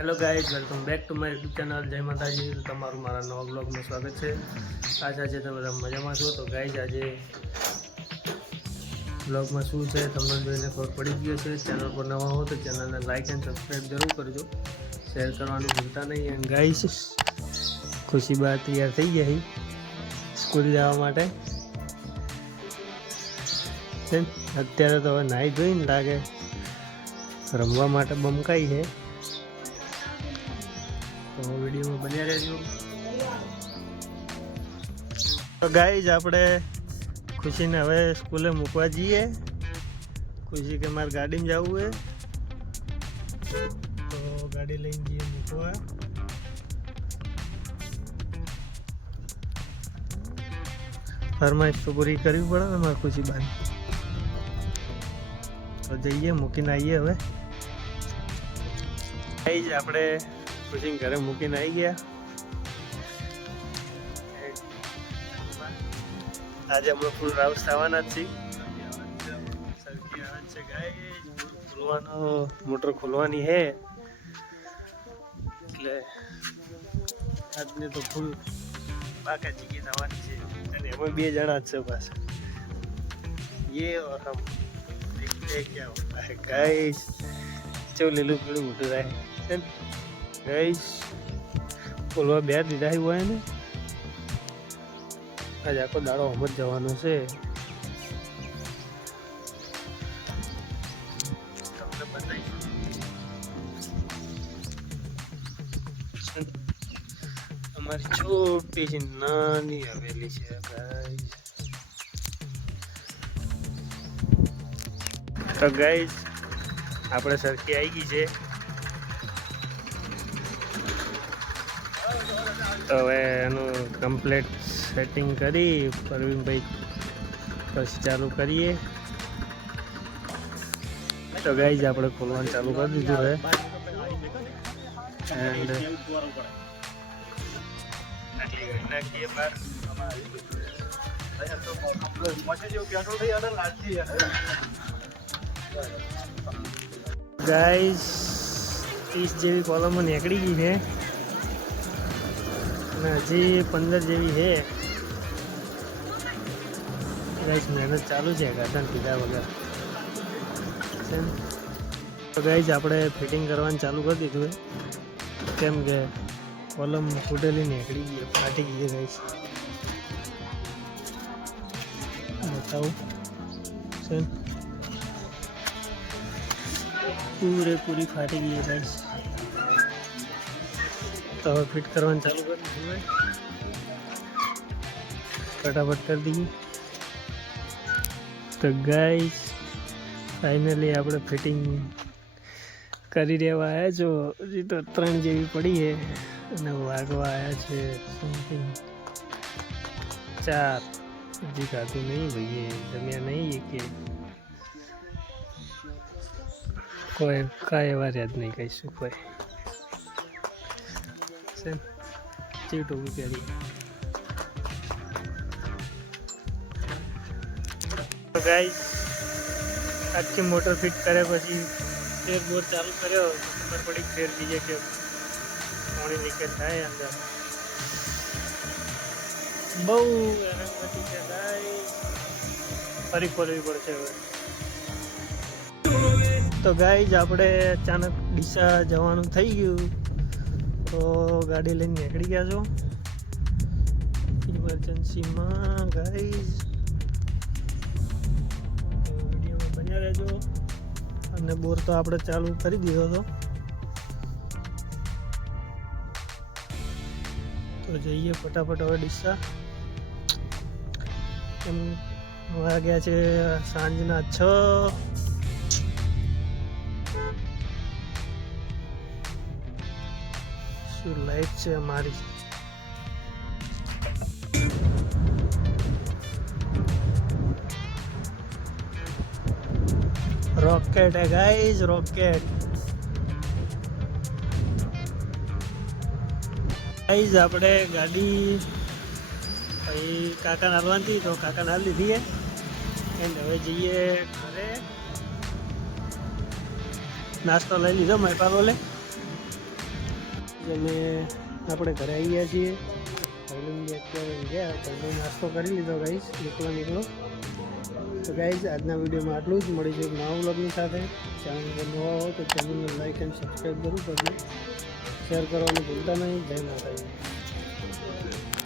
Hello guys, welcome back to my YouTube channel. જય માતાજી. તો તમારું મારા નવા બ્લોગમાં સ્વાગત છે. આશા છે તમે બધા મજામાં છો. તો ગાઈઝ, આજે બ્લોગમાં શું છે તમને જોઈને ખબર પડી ગયો છે. ચેનલ પર નવા હો તો ચેનલને લાઇક એન્ડ સબસ્ક્રાઈબ જરૂર કરજો, શેર કરવાનું ભૂલતા નહીં. એન્ડ ગાઈઝ, ખુશી બા તૈયાર થઈ ગયા સ્કૂલ જવા માટે. અત્યારે તો હવે નાહી ધોઈને લાગે રમવા માટે બમકાઈ છે. તો વિડીયોમાં બન્યા રહેજો. તો ગાઈઝ, આપણે ખુશીને હવે સ્કૂલે મૂકવા જઈએ. ખુશી કે મારે ગાડીમાં જવું છે, તો ગાડી લઈને જઈએ મૂકવા. ફરમાઈશ તો પૂરી કરવી પડે ને મારે ખુશી બાની. તો જઈએ, મૂકીને આવીએ. હવે ગાઈઝ, આપણે ખુશીને ઘરે મૂકીને આવી ગયા. આજે હમણાં ફૂલ રાઉસ થવાના જ છે. સરખી આવે છે ગાઈઝ, ખોલવાનો મોટર ખોલવાની છે એટલે આજને તો ફૂલ પાકા ચીકી થવાની છે. અને એમાં 2 જણા જ છે પાછા. ये और हम देखते हैं क्या होता है गाइस. चलो લીલું પીળું મોટું રહે છે ગાઈસ. ખોલવા 2 દીધા હોય ને. આજે આખો દાડો આમ જ જવાનો છે. તમને બતાવીશું અમારી છોટી સી નાની હવેલી છે ગાઈસ. તો ગાઈસ, આપણે સરખી આવી ગઈ છે. તો હવે એનું કમ્પ્લીટ સેટિંગ કરી પરવીનભાઈ પછી ચાલુ કરીએ. તો ગાઈઝ, આપણે ખોલવાનું ચાલુ કરી દીધું છે. એન્ડ નાખીએ બહાર. ગાઈઝ, 30 જેવી કોલમો નીકળી ગઈ છે અને હજી 15 જેવી છે. ગાઈઝ, મહેનત ચાલુ છે ગાર્ડન પીધા વગર. તો ગાઈઝ, આપણે ફિટિંગ કરવાનું ચાલુ કરી દીધું છે. કેમ કે કોલમ ફૂટેલી નીકળી ગઈ, ફાટી ગઈ છે ગાઈઝ. બતાવું છે, પૂરેપૂરી ફાટી ગઈ છે ગાઈઝ. તો હવે ફિટ કરવાનું ચાલુ કરી દીધું હોય, ફટાફટ કરી દઈએ. તો ગાઈઝ, ફાઇનલી આપણે ફિટિંગ કરી રહેવા આવ્યા છો. હજી તો 3 જેવી પડી છે અને વાગવા આવ્યા છે સમથિંગ 4. હજી ખાધું નહીં ભાઈએ, જમ્યા નહીં કે કોઈ કાંઈ વાર યાદ નહીં કહીશું કોઈ ચીટો પહેરી. ગાઈઝ, આખી મોટર ફિટ કર્યા પછી ફેર બોર ચાલુ કર્યો. ખબર પડી ફેર બીજે કે પાણી લીકેજ થાય અંદર. બહુ હેરાન પછી છે ગાઈઝ, ફરી ખોલવી પડશે હવે. તો ગાઈઝ, આપણે અચાનક ડીસા જવાનું થઈ ગયું, તો ગાડી લઈને નીકળી ગયા છો ઇમરજન્સીમાં ગાઈઝ. વિડીયોમાં બન્યા રહેજો. અને બોર તો આપણે ચાલુ કરી દીધો હતો. તો જઈએ ફટાફટ હવે ડીસા. એમ વાગ્યા છે સાંજના 6. શું લાઈફ છે અમારી. रॉकेट है गाइस, रॉकेट. गाइस, આપણે ગાડી ભાઈ કાકાને હાલવાની તો કાકાને હાલ લીધી છે. એન્ડ હવે જઈએ ઘરે. નાસ્તો લઈ લીધો મારી પાસે. અમે આપણે ઘરે આવી ગયા છીએ. ભાઈલું અત્યારે ગયા ભાઈલું નાસ્તો કરી લીધો ગાઈસ. નીકળો. તો ગાઈસ આજના વિડીયોમાં આટલું જ. મળી જાય નવા વ્લોગની સાથે. ચેનલ પર નવા હો તો ચેનલને લાઈક એન્ડ સબસ્ક્રાઈબ કરવું પડે. શેર કરવાનું ભૂલતા નહીં. જય માતાજી.